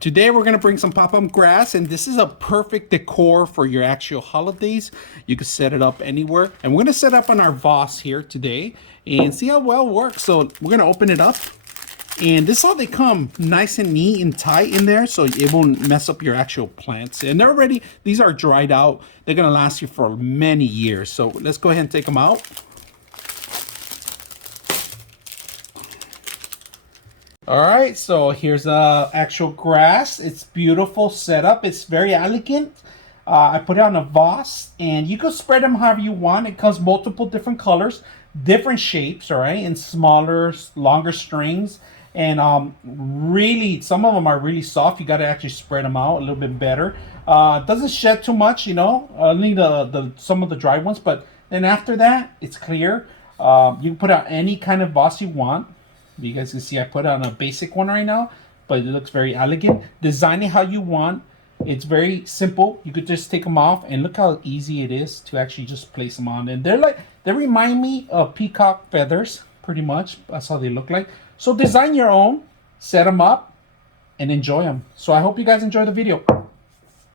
Today we're gonna bring some pop-up grass, and this is a perfect decor for your actual holidays. You can set it up anywhere, and we're gonna set up on our vase here today and see how well it works. So we're gonna open it up, and this is how they come, nice and neat and tight in there, so it won't mess up your actual plants. And they're already, these are dried out. They're gonna last you for many years. So let's go ahead and take them out. All right, so here's actual grass. It's beautiful setup. It's very elegant. I put it on a vase, and you can spread them however you want. It comes multiple different colors, different shapes, all right, and smaller, longer strings. And really, some of them are really soft. You got to actually spread them out a little bit better. It doesn't shed too much, you know, only some of the dry ones. But then after that, it's clear. You can put out any kind of vase you want. You guys can see I put on a basic one right now, but it looks very elegant. Design it how you want. It's very simple. You could just take them off, and look how easy it is to actually just place them on. And they remind me of peacock feathers, pretty much. That's how they look like. So design your own, set them up, and enjoy them. So I hope you guys enjoy the video.